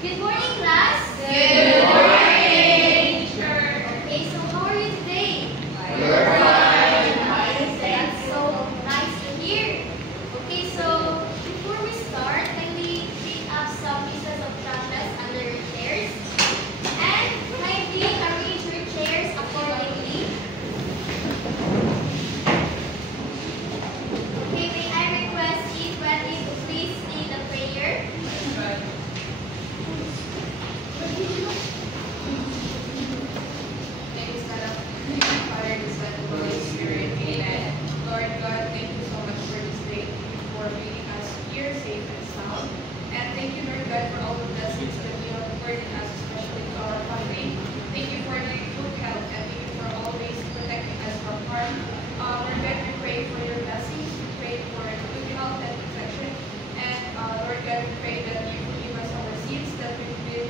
Good morning, class. Good morning, teacher. Okay, so how are you today? We're fine. That's so nice to hear. Okay, so before we start, can we pick up some pieces of trash under your chairs? And kindly arrange your chairs accordingly. Okay, may I request each one to please lead a prayer? Thank you, Son of Father, the Son, and the Holy Spirit. Amen. Lord God, thank you so much for this day. Thank you for bringing us here safe and sound. And thank you, Lord God, for all the blessings that you have poured in us, especially to our family. Thank you for your good health, and thank you for always protecting us from harm. Lord God, we pray for your blessings. We pray for good health and protection. And Lord God, we pray that you forgive us our sins that we've been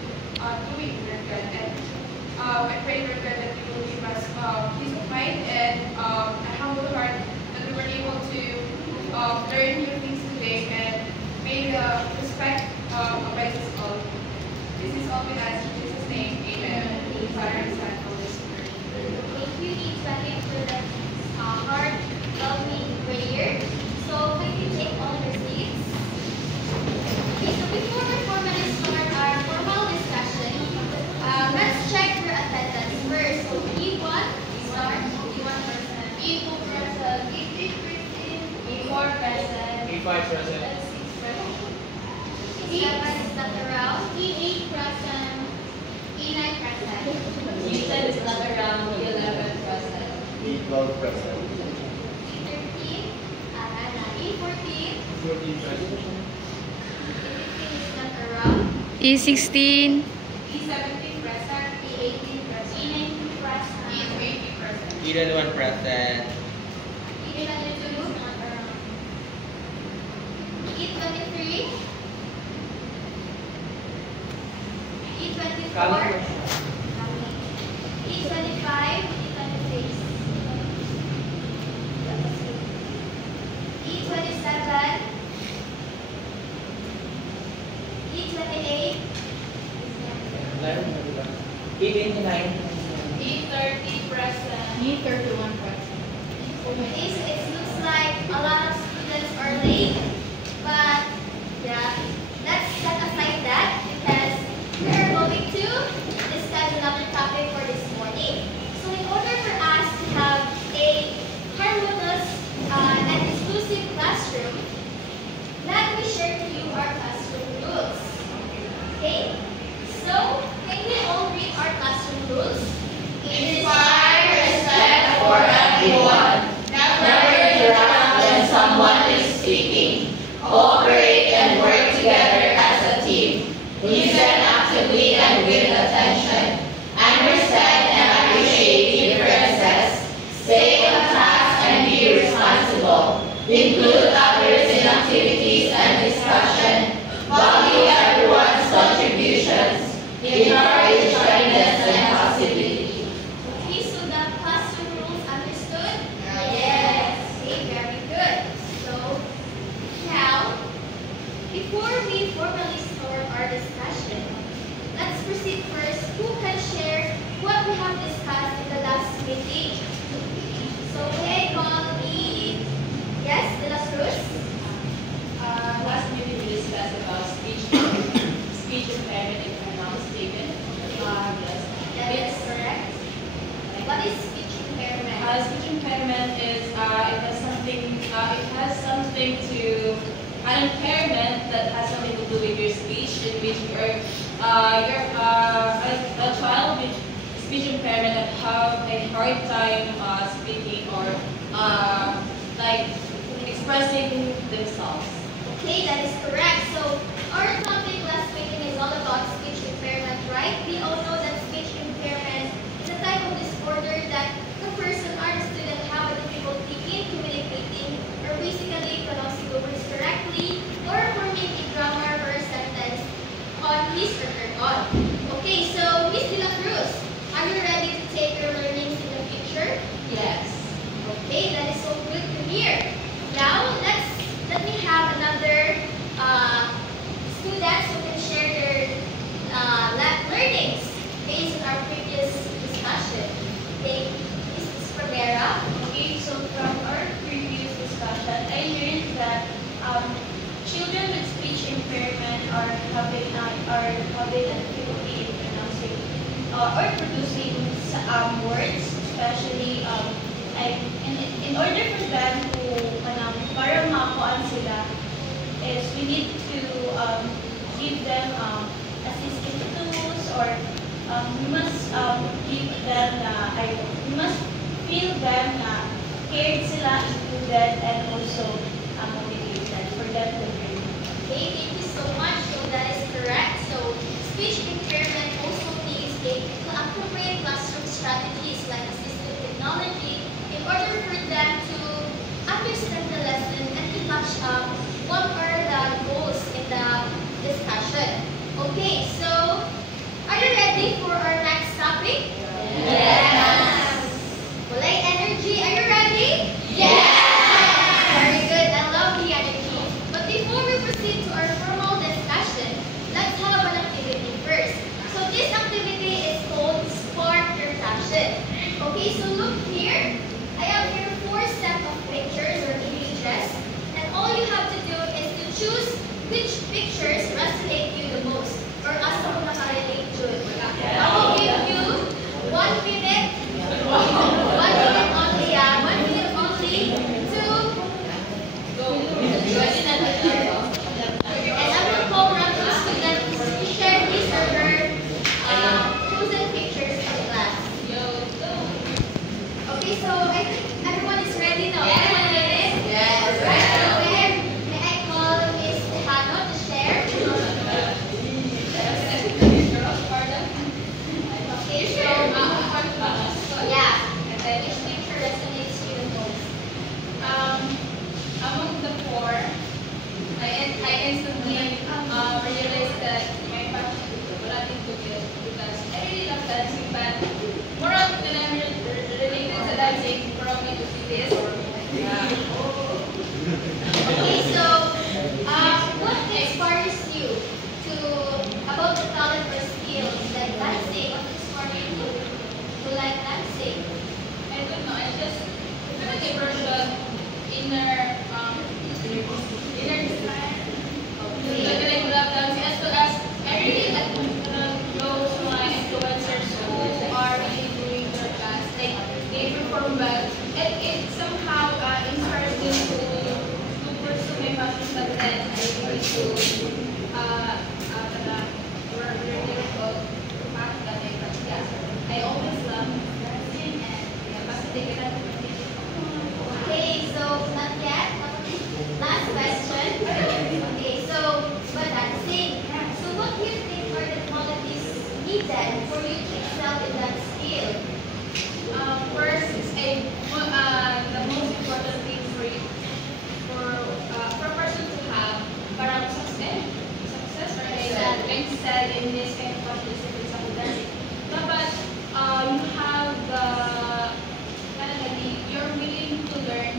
doing, Lord God. And I pray, Lord God, that you will give us peace of mind and a humble heart, that we were able to learn new things today, and may the respect abide us all. This is all we ask in Jesus' name. Amen. Father, and Son, and Holy Spirit. Thank you each one for that heart-loving prayer. So can you take all your seats? Okay, so before we formally start our formal discussion, let's check your attendance first. So E1, start. E1 present. E2 present. E3 present. E4 present. E5 present. E6 present. E7 is not around. E8 present. E9 present. E10 is not around. E11 present. E12 present. E13, E14, 14 present. E15 is not around. E16, E17 present. E18 present. E19 present. E20 present. E21 present. E22 not around. E23, E24, E25, E26, E27, E28, E29. E30 present. E31 present. Okay, so it looks like a lot of students are late, but yeah, let's set aside that because we are going to discuss another topic for this morning. So in order for us to have a harmonious and exclusive classroom, let me share to you our classroom rules. Okay? So, can we all read our classroom rules? Inspire respect for everyone. Never interrupt when someone is speaking. Cooperate and work together as a team. Listen actively and with attention. Understand and appreciate differences. Stay on task and be responsible. Include others in activities and discussion. Value everyone's contributions. Encourage kindness and positivity. Okay, so the classroom rules understood? Yes. Okay, very good. So, now, before we formally start our discussion, let's proceed first. Who can share what we have discussed in the last meeting? So, hey, call me. Yes, De La Cruz? Last meeting we discussed about speech impairment, if I'm not mistaken. Yes. That is correct. What is speech impairment? Speech impairment is it has something to an impairment that has something to do with your speech, in which you're a child with speech impairment that have a hard time speaking or like expressing themselves. Okay, that is correct. So, our topic last meeting is all about speech impairment, right? We all know that speech impairment is a type of disorder that the person or the student have a difficulty in communicating or basically pronouncing the words correctly or forming a grammar or a sentence on his or her own. Okay, so Miss De La Cruz, are you ready to take your learnings in the future? Yes. Okay, that is so good to hear. Now, let me have another are having a difficulty in pronouncing or producing words, especially like in order for them to para makuhaan sila is we need to give them assistive tools, or we must give them we must feel them na cared sila, included, and also motivated for them to learn. Okay, thank you so much. So that is correct. So speech impairment also needs appropriate classroom strategies like assistive technology in order for them to understand the lesson and to catch up what are the goals in the discussion. Okay, so are you ready for our next topic? Yes. Walay energy, are you ready? Yes. Very good. I love the energy. But before we proceed to our formal discussion, let's have an activity first. So this activity is called Spark Your Passion. Okay, so look here. I have here 4 sets of pictures or images, and all you have to do is to choose which pictures resonate you the most, or asa mo nakarelate to it. I will give you 1 minute, 1 minute only, 1 minute only to and I will call around to the students to share his or her chosen pictures in class. Okay, so I think everyone is ready now. Everyone ready? Yes. Right. So may I call Ms. Tejano to share? Okay, so yeah. Which picture resonates you the most? Among the 4, I instantly realized that my passion is related to this because I really love dancing, but more often than I'm related to dancing, for me to see this. Okay, so what inspires you to about the talent or skills like dancing? What inspires you to like dancing? I don't know, I just feel like a version inner desire. Like I love dancing as I really go to my influencers who are really doing their best. Like they perform well. It somehow inspires me to pursue my passion, but then I really to I always love dancing and Okay, so not yet. Last question. Okay, so but dancing. So what do you think are the qualities needed for you to excel in that skill? First, the most important thing for a person to have parang success or excel in this kind of passion is example dancing. Dapat you have you're willing to learn.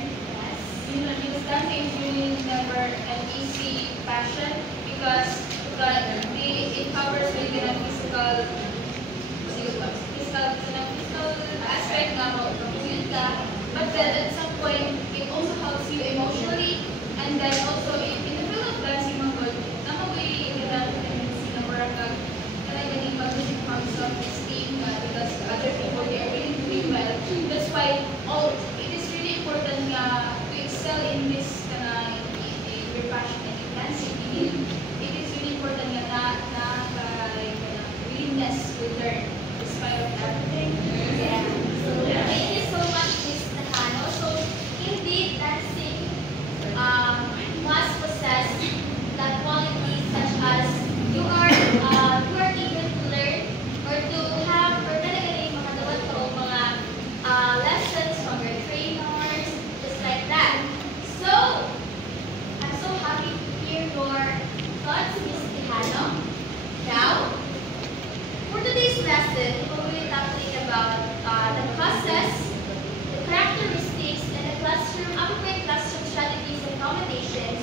You know, because dancing is really never an easy passion because it covers really the physical aspect na mag-compute ka. But then at some point, it also helps you emotionally, and then also in the field of dancing, namagay yung tendency na parang talaga din mag-isip from self-esteem because other people, they are really doing well. That's why it is really important to excel in this in your passion in dancing. It is really important willingness to learn despite of everything. Yeah. So thank you so much, Ms. Tejano. So indeed, dancing must possess that qualities such as you are eager to learn or to have or talaga makadawat ko mga lessons from your trainers, just like that. So I'm so happy to hear your thoughts, Ms. Tejano. Now, for today's lesson, we will be talking about the process, the characteristics, and the appropriate classroom strategies and combinations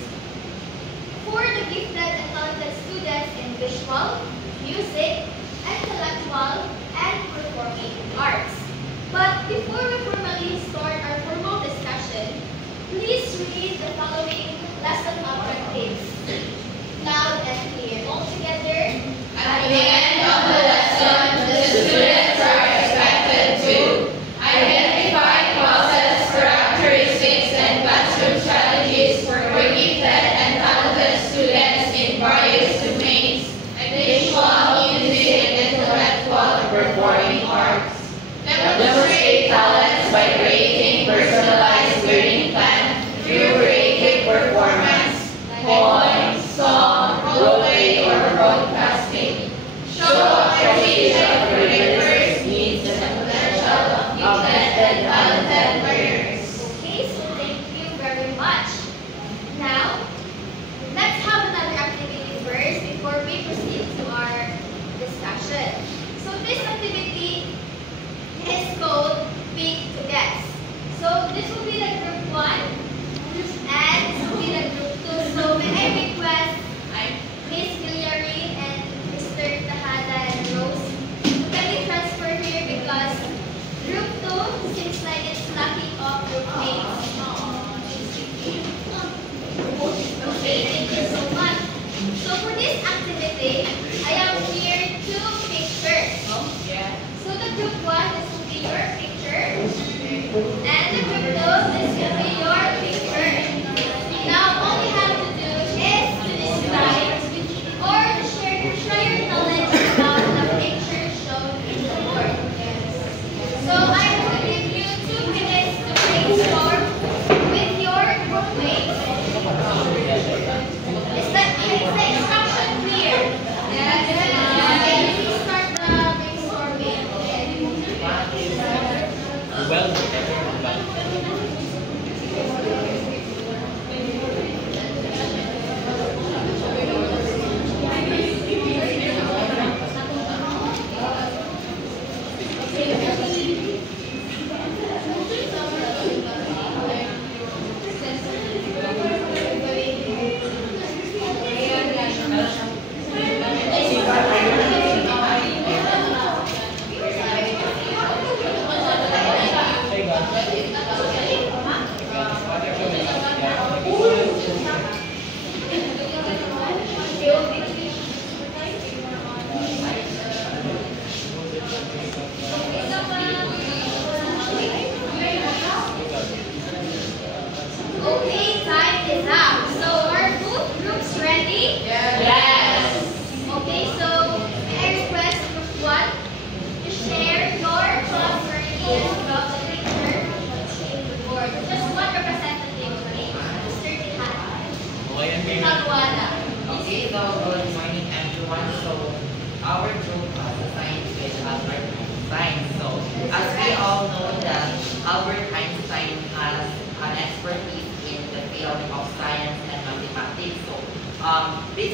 for the gifted and talented students in visual, music, intellectual, and performing arts. But before we formally start our formal discussion, please read the following lesson objectives loud and clear.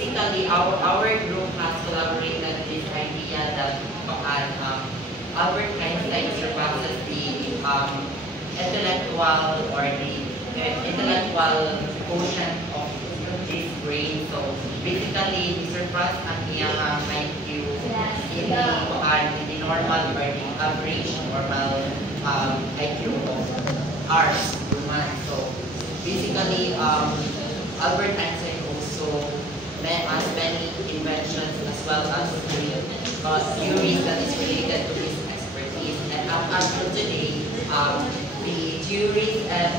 basically, our group has collaborated this idea that Albert Einstein surpasses the intellectual or the intellectual quotient of his brain. So basically, he surpassed ang iyang IQ in the normal or the average normal IQ of ours, human. So basically, Albert Einstein also has many inventions as well as theories that is related to his expertise. And up until today, the theories and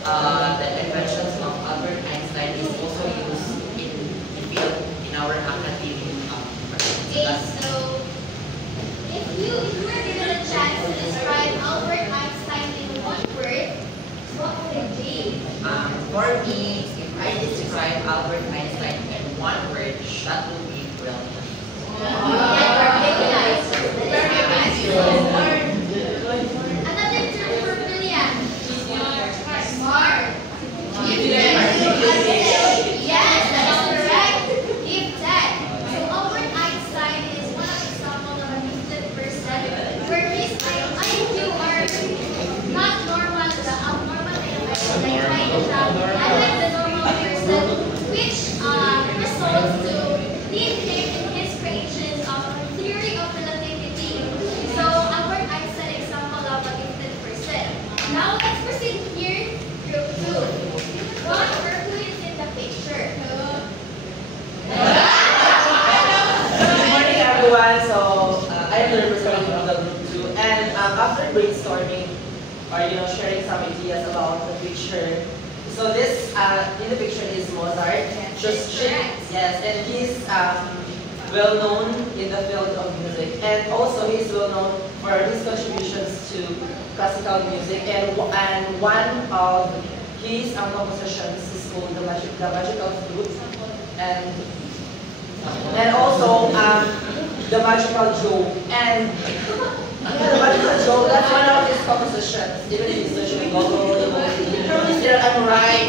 the inventions of Albert Einstein is also used in the field in our academic Okay, so if you were given a chance to describe Albert Einstein in one word, what would it be? For me, if I describe Albert Einstein in one word, that would be brilliant. Very nice. Another term for brilliant. Smart. Yes, that is correct. Gifted. So Albert Einstein is one of examples of a gifted person where his IQ are not normal, the abnormal IQ, like high unlike the normal person, which results to lead him in his creations of theory of relativity. So Albert Einstein example of a gifted person. Now let's proceed here, group 2. What or who is in the picture? Good morning, everyone. So I am the representative of the group 2, and after brainstorming or sharing some ideas about the picture, so this in the picture is Mozart. Yes, and he's well known in the field of music, and also he's well known for his contributions to classical music. And one of his compositions is called the Magical Flute, and also the Magical Joke. And the Magical Joke, that's one of his compositions. Even if he's usually still I'm right,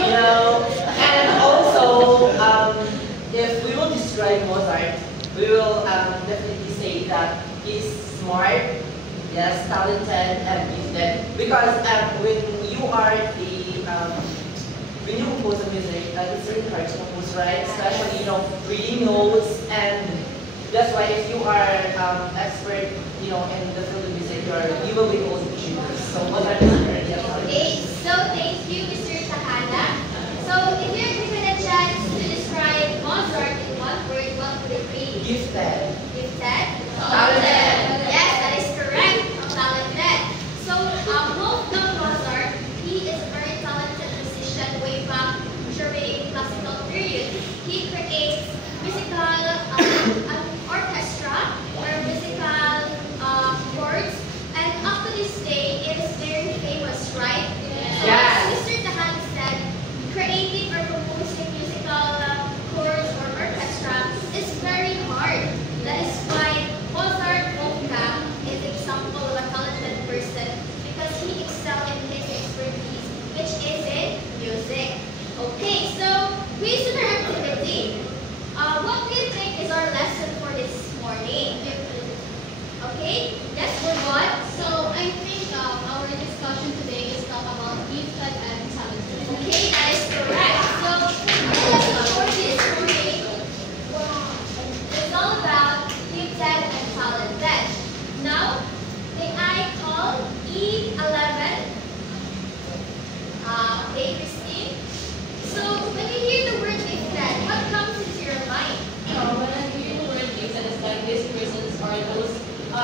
And also, if we will describe Mozart, we will definitely say that he's smart, yes, talented, and gifted. Because when you are when you compose a music, it's really hard to compose, right? Especially, reading notes, and that's why if you are expert, in the field of music, you will be able to achieve this. So Mozart is already a talent. Okay, so thank you, Mr. Tahana. So if you're given a chance to describe Mozart in one word, what would it be? Gifted. Gifted? Talented. Yes, that is correct. Talented. So both know Mozart, he is a very talented musician way back during classical period. He creates musical orchestra or musical chords, and up to this day, it is very famous, right? So as Mr. Tahan said, creating or composing musical chords or orchestra is very hard. That is why Mozart Volta is an example of a talented person because he excelled in his expertise, which is in music. Okay, so based on our activity, what do you think is our lesson for this morning? Okay, yes, we're what? So I think our discussion today is talk about gifted and talented. Okay, that is correct. So our lesson for this morning is all about gifted and talented. Now, may I call E11? Okay, Christine. So when you hear the word gifted, what comes into your mind? When I hear the word gifted, it's like these persons are those. When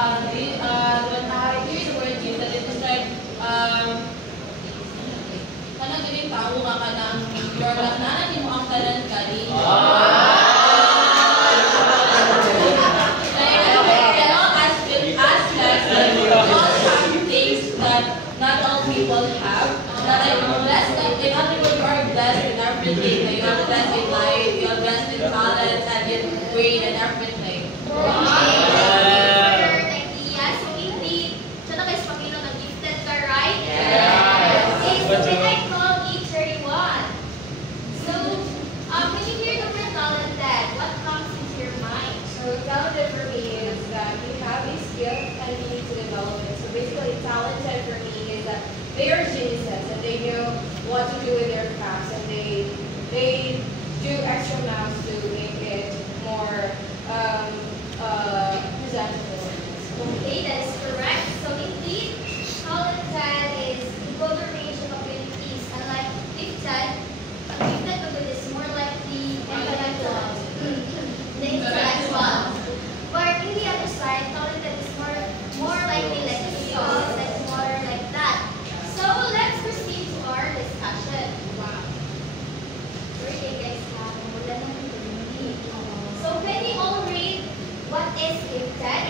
I hear the word gifted, it's like kanang galing tao nga ka na your nanan mo ang tanan kani. Things that not all people have. That I know blessed. In other words, you are blessed in everything. You are blessed in life. You are blessed in talent and in brain and everything. Okay, so when I call E31, so when you hear the word is gifted?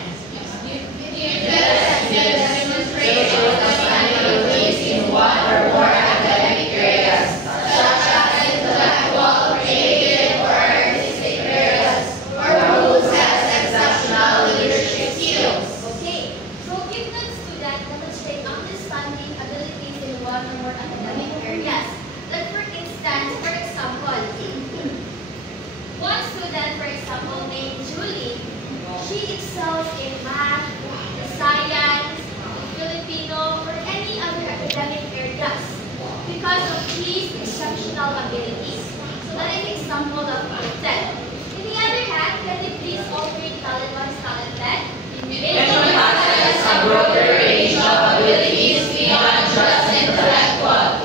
Okay, so gifted students demonstrate understanding abilities in one or more academic areas. Like for instance, for example, one student, for example, named Julie, she excels in math, science, Filipino, or any other academic areas because of these exceptional abilities. So that is example of gifted. On the other hand, can you please all three tell it what is talented? Okay, so talented encompasses a broader range of abilities beyond just intellectual.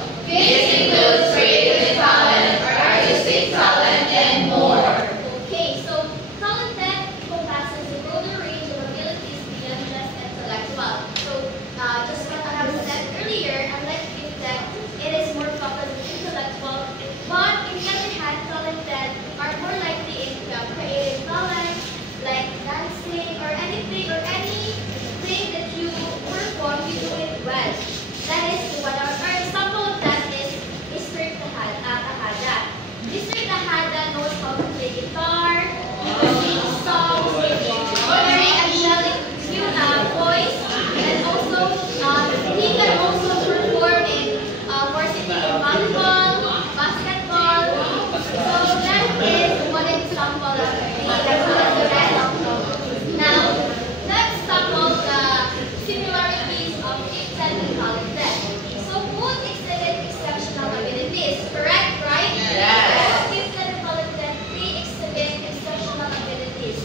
So, just what I have said earlier, unlike gifted, it is more focused on intellectual. But on the other hand, talented are more likely in creative talent, like dancing or anything or anything that you perform, you do it well. That is one of our example of that is Mr. Tahada. Mr. Tahada knows how to play guitar, he can sing songs with a very angelic voice, and also he can also perform in varsity in volleyball, basketball. So that is one example of the Now, let's tackle the similarities of gifted and talented. So both exhibit exceptional abilities, correct, right? Yes. Gifted and talented, they exhibit exceptional abilities.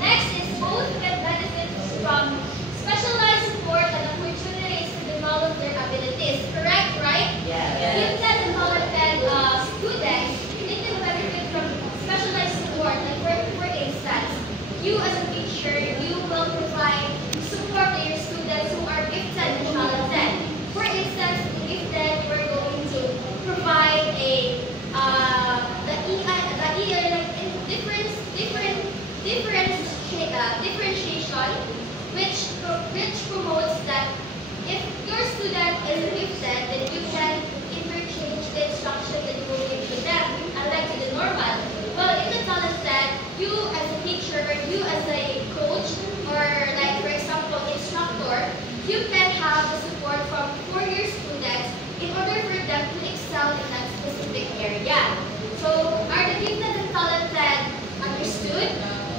Next is both can benefit from specialized support and opportunities to develop their abilities, correct, right? Gifted and talented students, they can benefit from specialized support. Like for instance, you as a teacher, you will provide support to your students who are gifted and talented. For instance, gifted, you are going to provide differentiation, which promotes that if your student is gifted, then you can interchange the instruction that you will give to them, unlike to the normal. Well, in the talented, you as a teacher or you as a coach or like for example instructor, you can have the support for your students in order for them to excel in that specific area. So are the gifted and talented understood?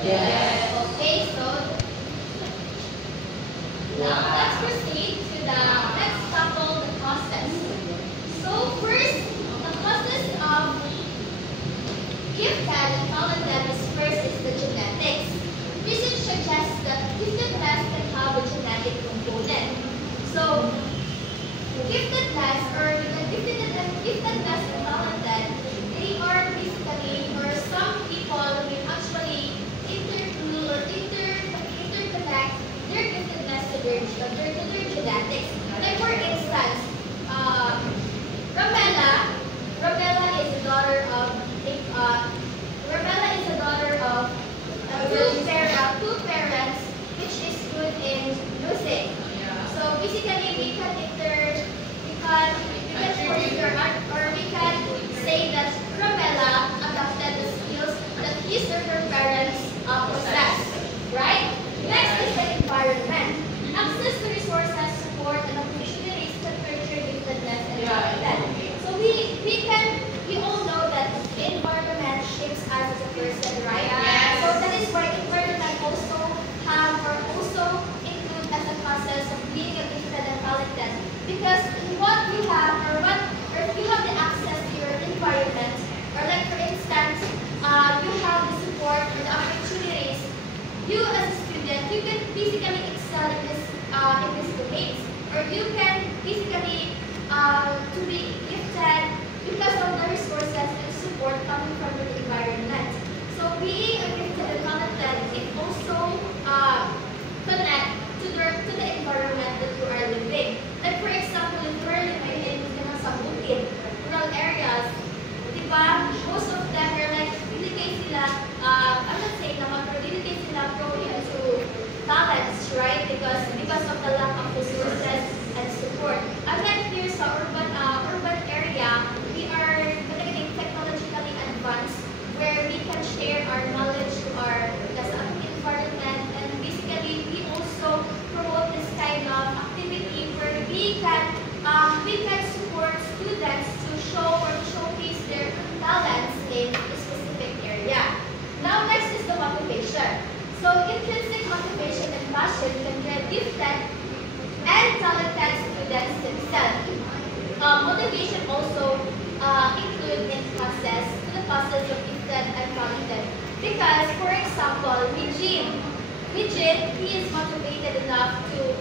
Yes. Okay, so now let's proceed to let's tackle the causes. So first, the causes of gifted and talented is the genetics. Research suggests that giftedness can have a genetic component. So giftedness and talented, they are basically, or some people will actually interconnect their giftedness to their genetics. Like for instance, Ramela is the daughter of two parents, which is good in music. So basically, we can say that Ramela adopted the skills that his or her parents possess, right? Next is the environment. Access to resources, support, and opportunities can nurture giftedness and talent. So we all know that the environment shapes us as a person, right? Yes. So that is why environment also include as a process of being a gifted and talented. Because what you have or if you have the access to your environment, or like for instance, you have the support or the opportunities, you as a student, you can physically excel in this domains, or you can physically to be gifted because of the resources and support coming from the environment. So being a gifted and talented, it also connect to the environment that you are living. Like for example, if you are living in Sabutin, rural areas, diba, most of them are like, I'm not saying naman, pero hindi sila prone to example, Eugene, he is motivated enough to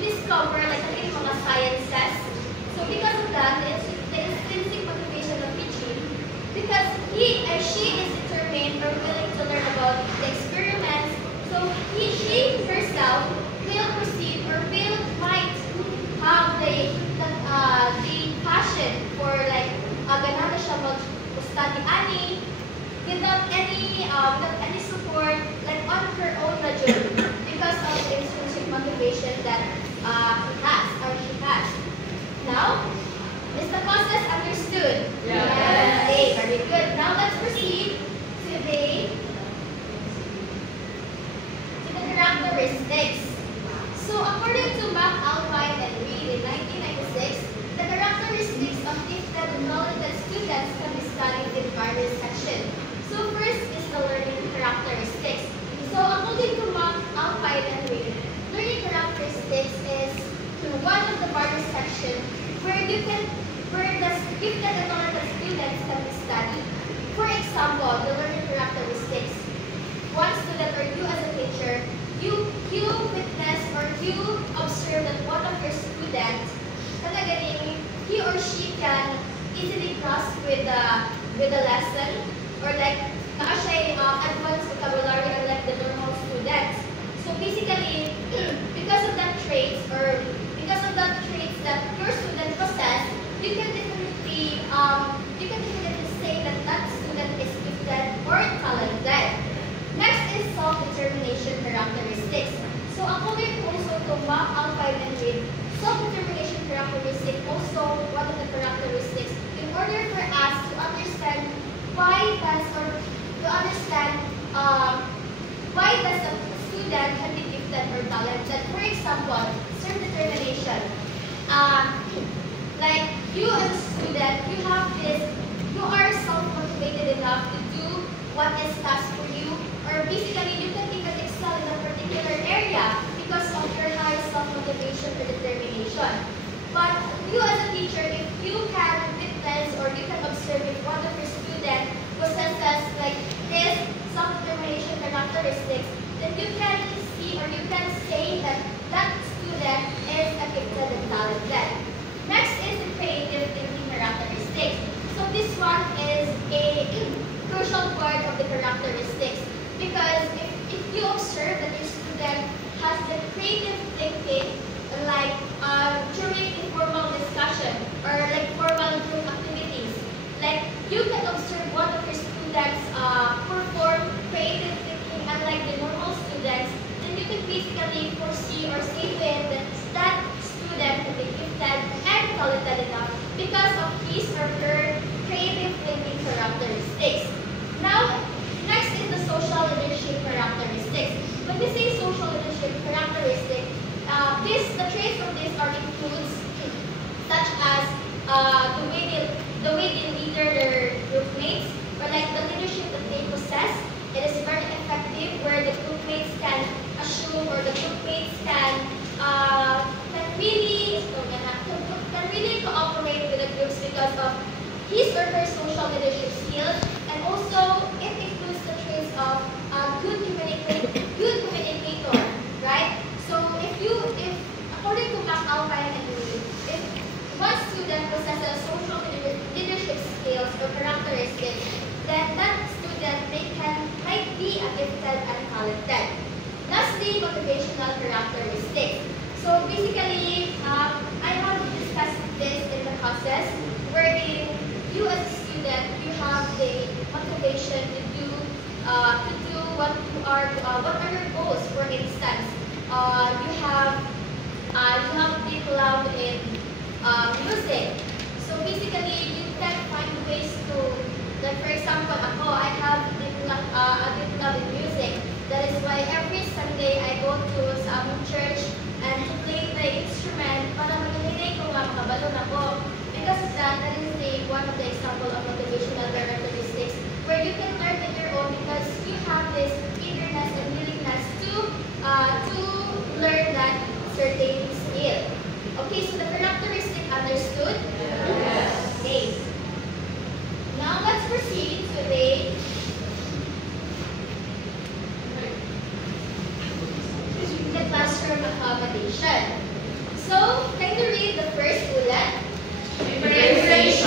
discover like mga sciences. So because of that, the intrinsic motivation of Eugene, because he or she is determined or willing to learn about the experiments, so she herself will proceed or might have the passion for like ganahan na siya mag-study ani without any support like on her own na journey because of the intrinsic motivation that he has or she has. Now, is the process understood? Yes. Okay, very good. Now let's proceed to the characteristics. So according to Mac Alpine and Reed in 1996, the characteristics of gifted and talented students can be studied in various sections. So first is the learning characteristics. So according to Mac Alpine and Reed, learning characteristics is one of the various sections where the gifted and talented students can be studied. For example, the learning characteristics. One student or you as a teacher, you witness or you observe that one of your students, he or she can easily grasp with the lesson or like advanced vocabulary unlike the normal students. So basically, because of that traits that your student possess, you can definitely say that that student is gifted or talented. Next is self-determination characteristics. So according also to Mac Alpine and Reed, self-determination characteristic also one of the characteristics in order for us to understand why does a student can be gifted or talented. For example, self-determination. Like you as a student, you are self-motivated enough to do what is tasked for you, or basically you can even excel in a particular area because of your high self-motivation or determination. But you as a teacher, if you can witness or you can observe if one of your students possesses like this self-determination characteristics, then you can see or you can say that that student is a gifted and talented. Next is the creative thinking characteristics. So this one is a crucial part of the characteristics because if you observe that your student has the creative thinking like during informal discussion or like formal group activities, like you can observe one of your students perform creative thinking unlike the normal students, then you can basically foresee or say that that student will be gifted and talented enough because of his or her creative thinking characteristics. Now, next is the social leadership characteristics. When we say social leadership characteristics, the traits of this are includes such as the way they lead their group mates, or like the leadership that they possess. It is very effective where the group mates can assume or the group mates can really cooperate with the groups because of his or her social leadership skills, and also it includes the traits of good communicator, right? So if according to Mac Alpine and Reed, if one student possesses social leadership skills or characteristics, then that student might be a gifted and talented. Lastly, motivational characteristics. So basically, I want to discuss this in the process wherein you as a student, you have the motivation to do what are your goals. For instance, you have deep love in music. So basically, you can find ways to, like for example, I have a deep love in music. That is why every Sunday I go to sa among church and to play the instrument para mag-hinay ko nga makabalo na ko. Because of that is one of the example of motivational characteristics where you can learn on your own because you have this eagerness and willingness to learn that certain skill. Okay, so the characteristic understood? Yes. Okay. Now let's proceed to the accommodation. So, can you read the first bullet? Differentiation.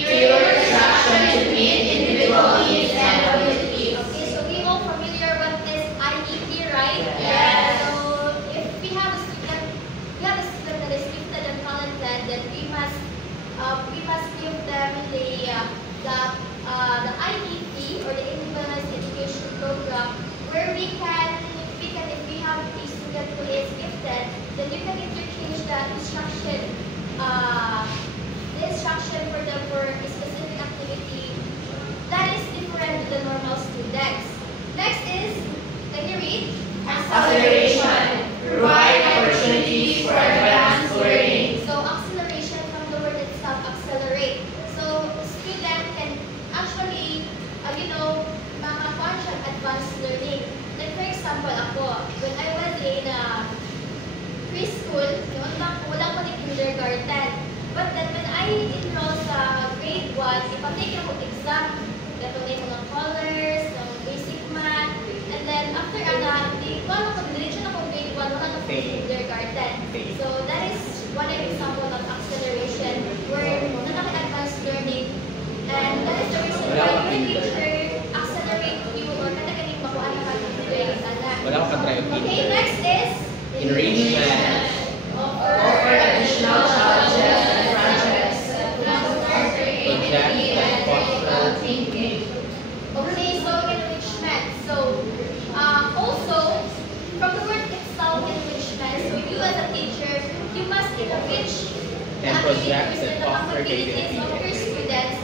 Clear instruction to meet individual needs and abilities. Okay, so we all familiar with this IEP, right? Yes. So if we have a student that is gifted and talented, then we must give them the IEP or the Individualized Education Program, where we can if we have a student who is gifted, then you can interchange the instruction for them for a specific activity that is different to the normal students. Next is, can you read? Acceleration. Provide opportunities for advanced learning. So acceleration from the word itself, accelerate. So student can actually, makakuha siya advanced learning. Like for example, ako, when I was in preschool, noon lang, wala ko ni kindergarten. But then when I enrolled sa grade 1, ipatake ako exam. Gato na yung mga colors, ng basic math. And then after wala ko, diretso na ko grade 1, wala na ko kindergarten. So that is one example of acceleration where nakaka-advanced learning. And that is the reason why your teacher accelerate you or katagaling makuha na ka ng grade. Wala akong ka-try of Okay, next is enrichment. Offer additional challenges and projects. Project and foster. Thinking. Okay, so enrichment. So, also, from the word itself, enrichment, so you as a teacher, you must enrich the And projects activities that and the foster capabilities creativity. of your students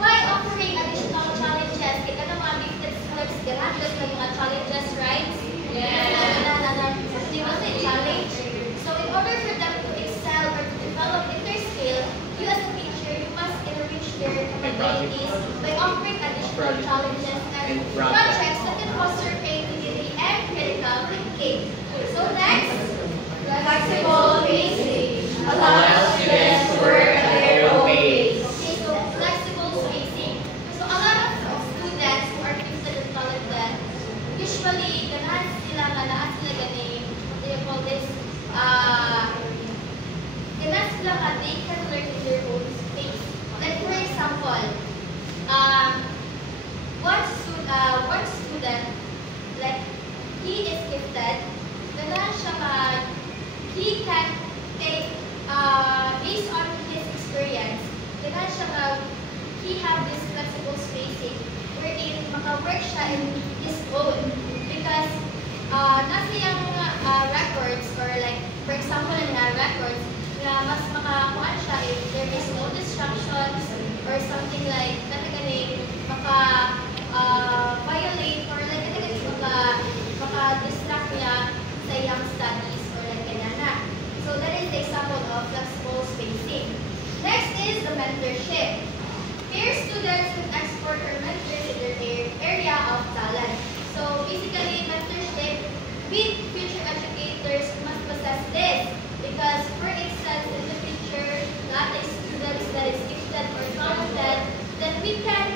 by offering additional challenges. Kita na mga gifted students, ganados na mga challenges, right? Di ba may challenge? So, in order for them to excel or to develop in their skill, you as a teacher, you must enrich their capabilities by offering additional challenges and projects that can foster creativity and critical thinking. So next, flexible pacing. Allow students to work at their own pace. Okay, so flexible spacing. So a lot of students who are gifted and talented, usually ganahan sila gani, what do you call this? Ganahan sila they can learn in their own space. Like for example, one student, like he is gifted, ganahan siya he can take based on his experience, ganahan siya he have this flexible spacing wherein maka-work siya in his own because nasa yung records or like for example na records na mas makakuha siya if there is no distractions or something like natagaling violate or like natagaling maka-distract niya sa iyang studies or like ganyan na. So that is the example of flexible spacing. Next is the mentorship. Pair students with expert or mentors in their area of talent. So basically, mentorship with future educators must possess this because, for instance, in the future, not a student that is gifted or talented, then we can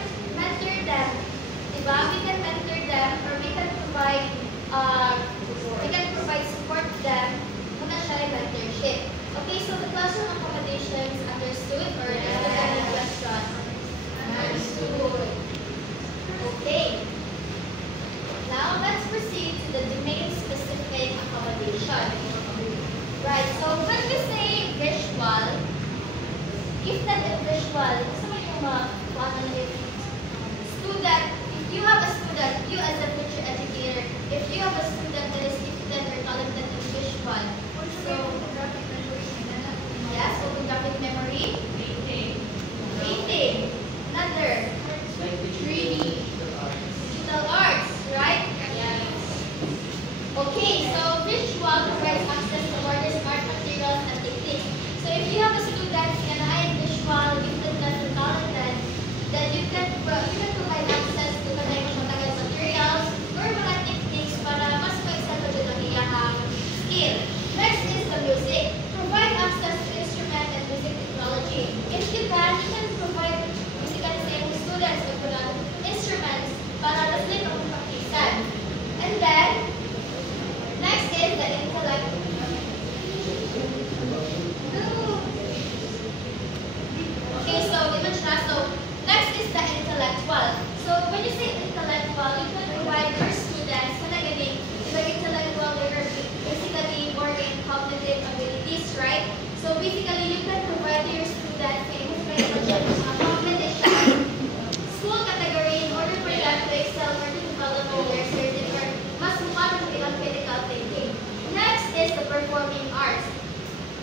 performing arts.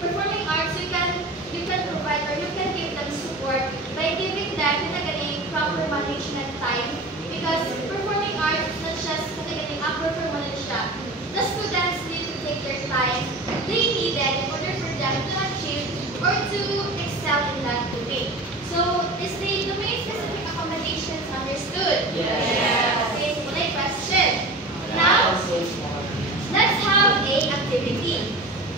Performing arts, you can provide or you can give them support by giving them kinagaling proper management time, because performing arts is not just kinagaling proper management. The students need to take their time they needed in order for them to achieve or to excel in that domain. So, is the domain specific accommodations understood? Yes. Okay, so my question. Now, let's have a activity.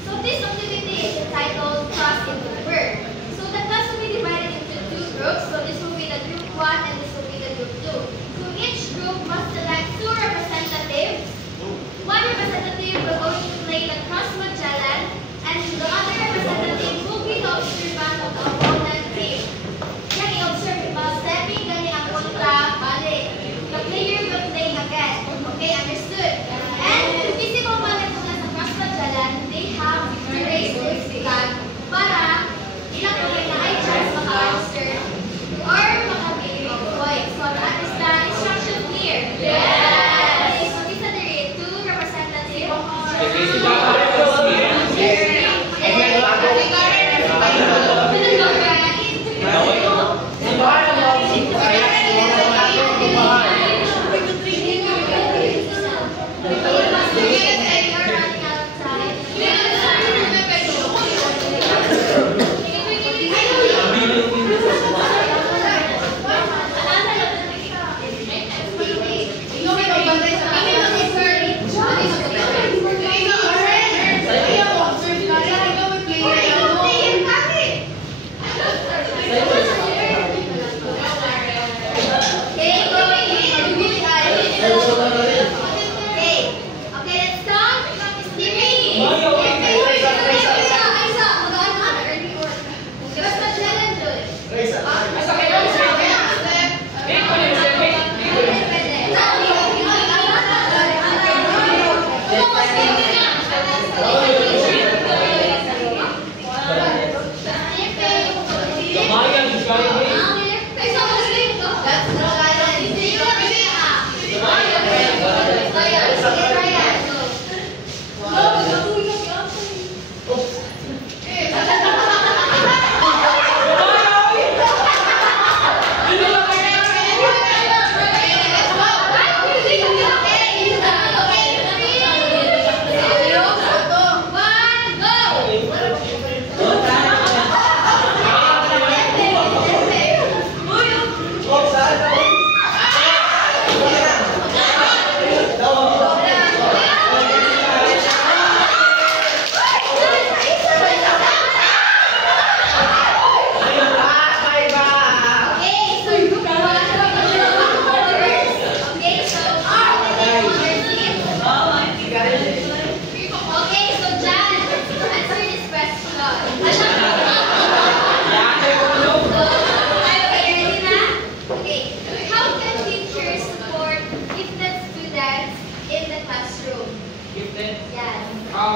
So this activity is entitled Cross into Word. So the class will be divided into two groups. So this will be the group 1 and this will be the group 2. So each group must select two representatives. One representative will going to play the cross Magellan, and the other representative will be the observant of the opponent team. Yan i-observe ba? Stepping gani ang kontra, balik. The player will play again. Okay, understood? And visible balik muna sa cross Magellan, they have to raise their flag para ilang mga na ay chance maka-answer or maka-make of voice. So that is the instruction clear? Yes! Okay, so these are the two representatives.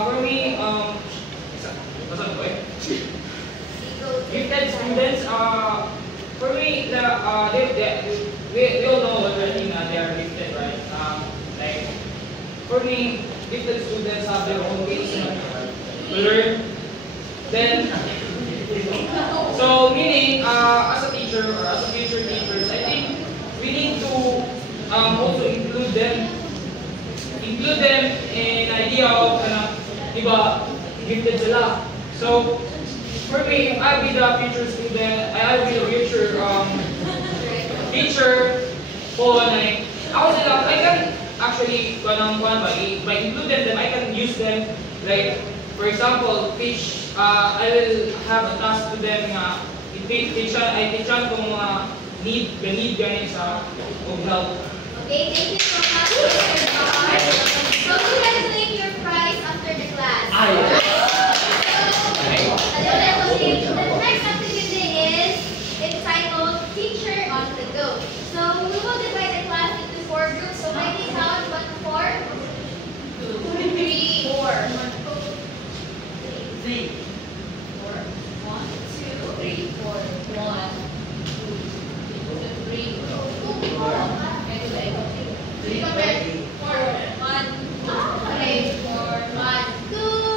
For me, gifted students, for me, we all know already that they are gifted, right? Like, for me, gifted students have their own ways to learn. Then, so meaning, as a teacher or as a future teachers, I think we need to also include them in idea of diba, gifted sila. So for me, if I'll be the future student, I'll be the future teacher po, like I can actually by including them, I can use them, like for example, teach, I will have a task to them teachan kung mga need gani sa help. Okay, thank you so much for your part. So you can claim your prize after the class. The next activity is entitled Teacher on the Go. So we will divide the class into 4 groups. So I can count 1 to 4. 2, 3, 4. 3. 4. 1, 2, 3, 4. 1, 2, 3, 4. Okay, 4, 1, 2.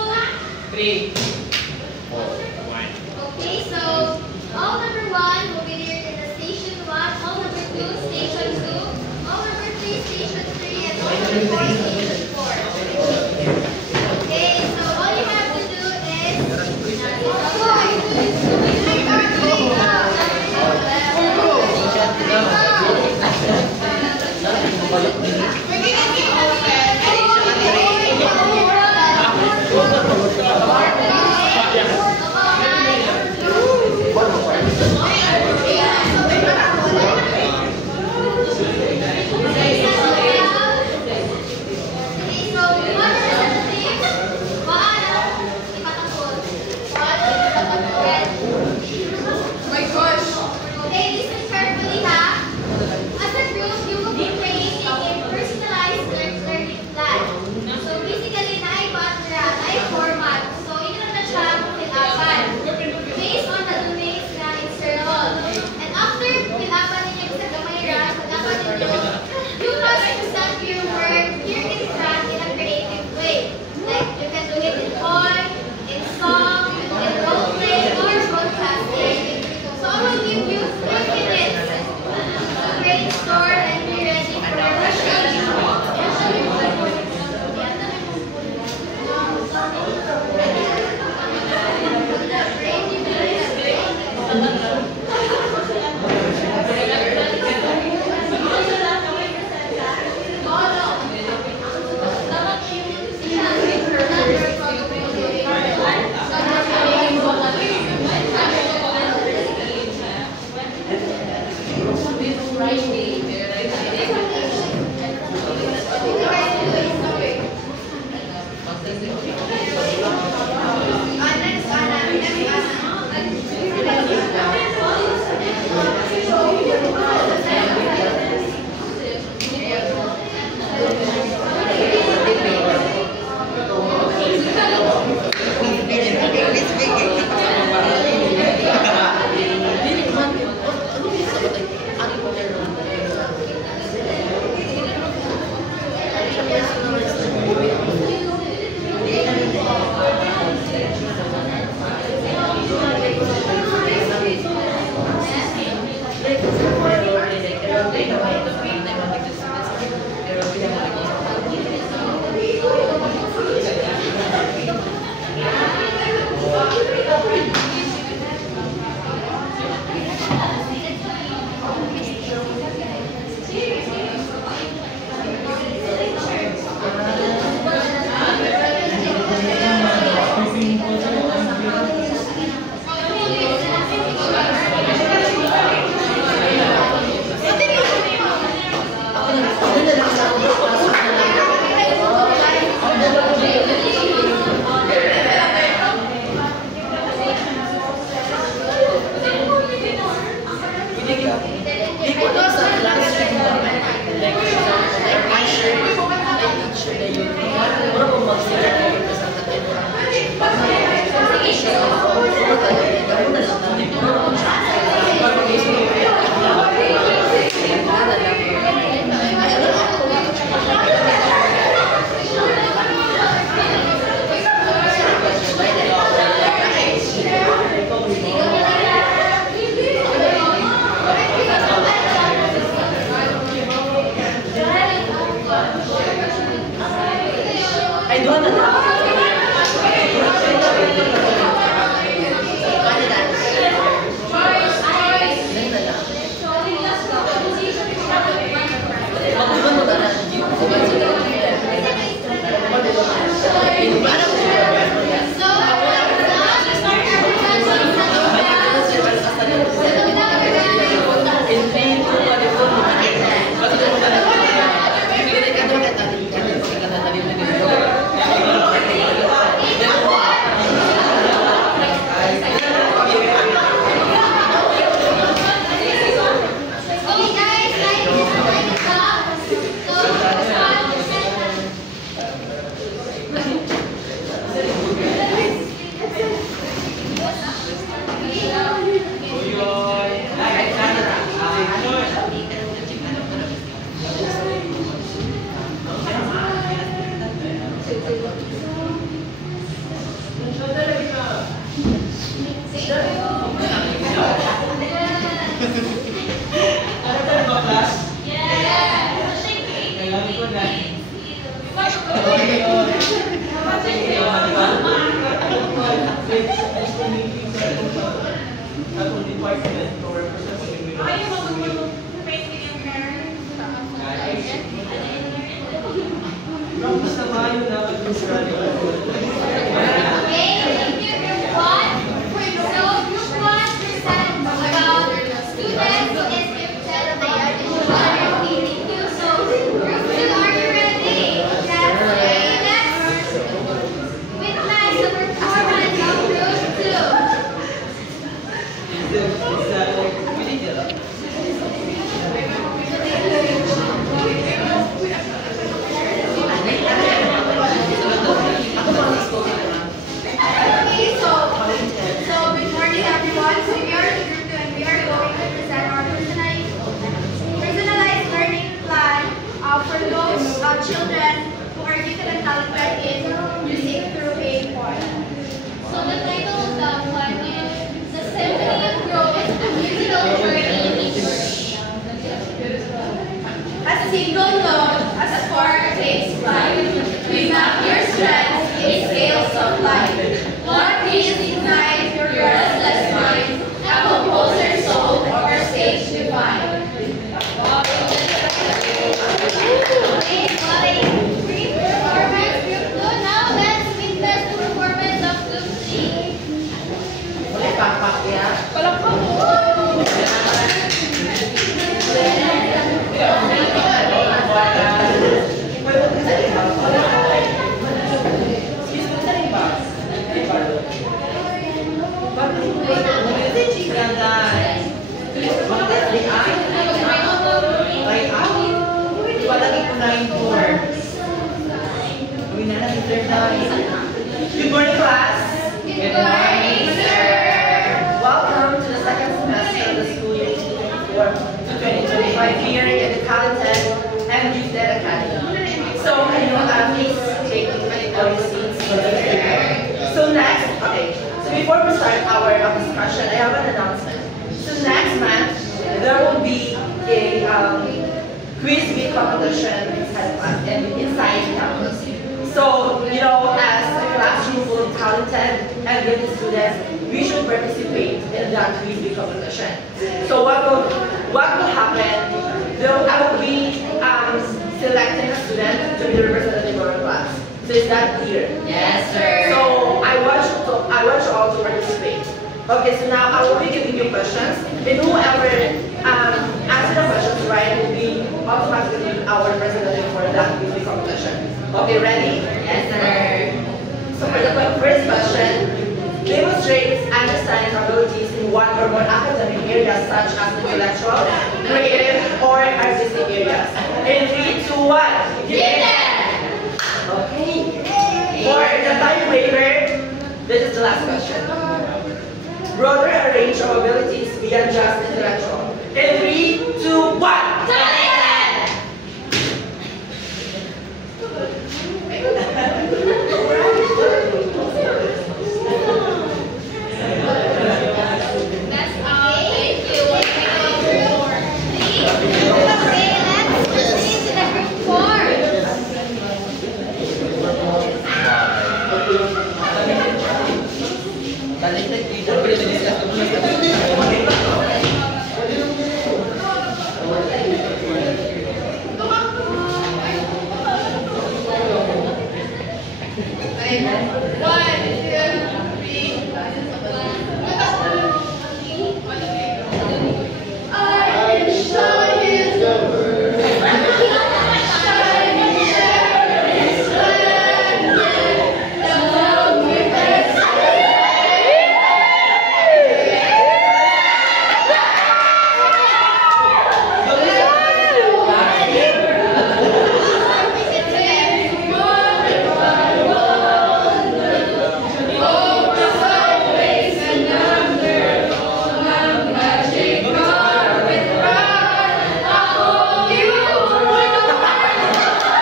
Okay, thank you, group one. So, group one presents about students who is gifted by Thank you. So, group two, are you ready? Yes. Okay, let's witness the performance of group two. Okay, so good morning everyone. So we are the group 2 and we are going to present our personalized learning plan for those children who are gifted and talented in music through a choir. So, the title of the one is The Symphony of Growth, a musical journey in English. As a single note, as a spark takes flight, we map your strengths in scales of light. What is ignite your restless mind? A composer's soul or stage divine. Okay, what a brief performance, group two. Now, let's witness the performance of group three. Good morning, class. Good morning, sir. Welcome to the second semester of the school year 2024 to 2025 here in the Talented and Gifted Academy. So, please take your seats. So next, so before we start our discussion, I have an announcement. So next month, there will be a quiz bee competition inside campus. So, as a classroom full of talented and gifted students, we should participate in that quiz bee competition. So what will happen? I will be selecting a student to be the representative of our class. So is that clear? Yes, sir. So I want you all to participate. Okay, so now I will be giving you questions, and whoever answer the questions right will be automatically our representative for that quiz bee competition. Okay, ready? Yes, sir. So for the first question, demonstrates understanding abilities in one or more academic areas such as intellectual, creative, or artistic areas. In 3, 2, 1. Give Okay. For the tiebreaker, this is the last question. Broader a range of abilities beyond just intellectual. In 3, 2, 1. That's all. Thank you. We'll take over three. Okay, let's proceed to the group four.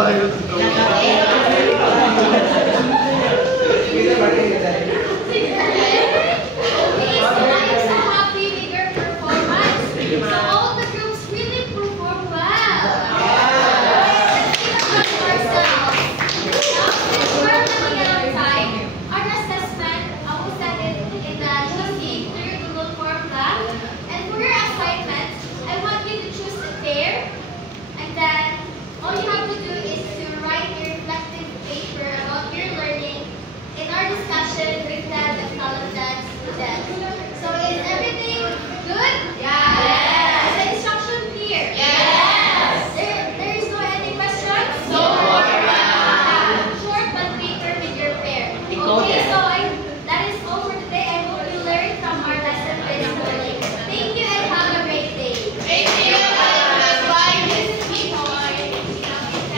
Bye.